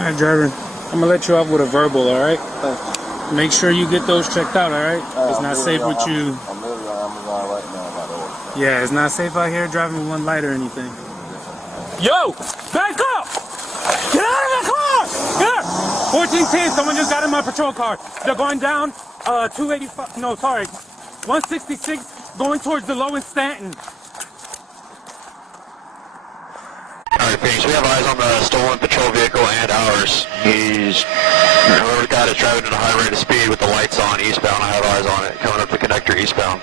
Alright, driver, I'm gonna let you off with a verbal, alright? Make sure you get those checked out, alright? It's not safe with you. I'm literally on Amazon right now, by the way. Yeah, it's not safe out here driving with one light or anything. Yo! Back up! Get out of the car! Here! 1410, someone just got in my patrol car. They're going down 285, no, sorry, 166, going towards the Low and Stanton. Alright, Phoenix, we have eyes on the stolen patrol vehicle and ours. Whoever got it driving at a high rate of speed with the lights on eastbound. I have eyes on it, coming up the connector eastbound.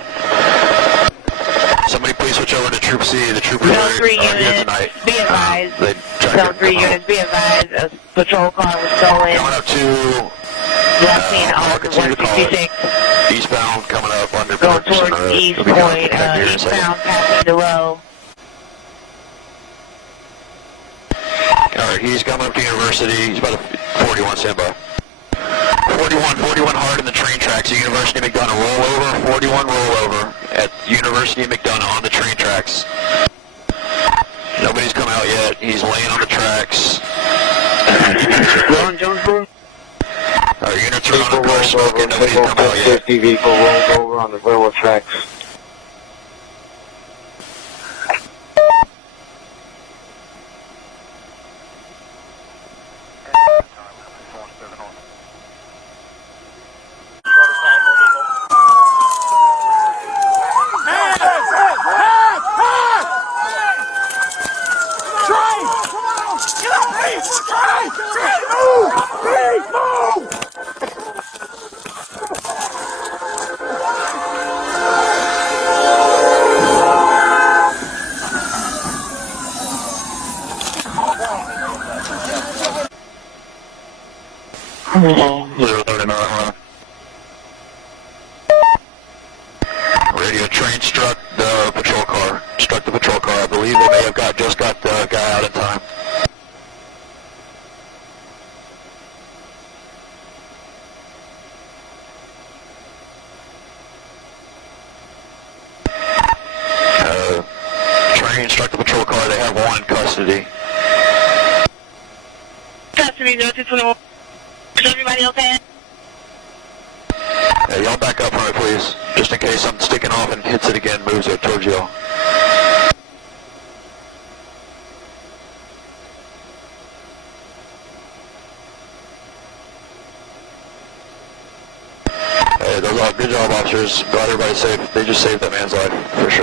Somebody please switch over to Troop C. The troopers are here tonight. Be advised. Zone 3 units, be advised. A patrol car was stolen. Going up to Last seen on 166. eastbound, coming up under Going towards East Point, eastbound, passing the row. Alright, he's coming up to University. He's about a 41, standby. 41 hard in the train tracks at University of McDonough. Rollover, 41 rollover at University of McDonough on the train tracks. Nobody's come out yet. He's laying on the tracks. Our units are on the car smoking. Nobody's come out yet. Vehicle rolled over on the railroad tracks. Radio train struck the patrol car. Struck the patrol car. I believe they may have just got the guy out in time. Train struck the patrol car. They have one in custody. Custody, no, 221. Is everybody okay? Hey, y'all back up from it, please. Just in case something sticking off and hits it again, moves it towards y'all. Hey, those are good job, officers. Got everybody safe. They just saved that man's life, for sure.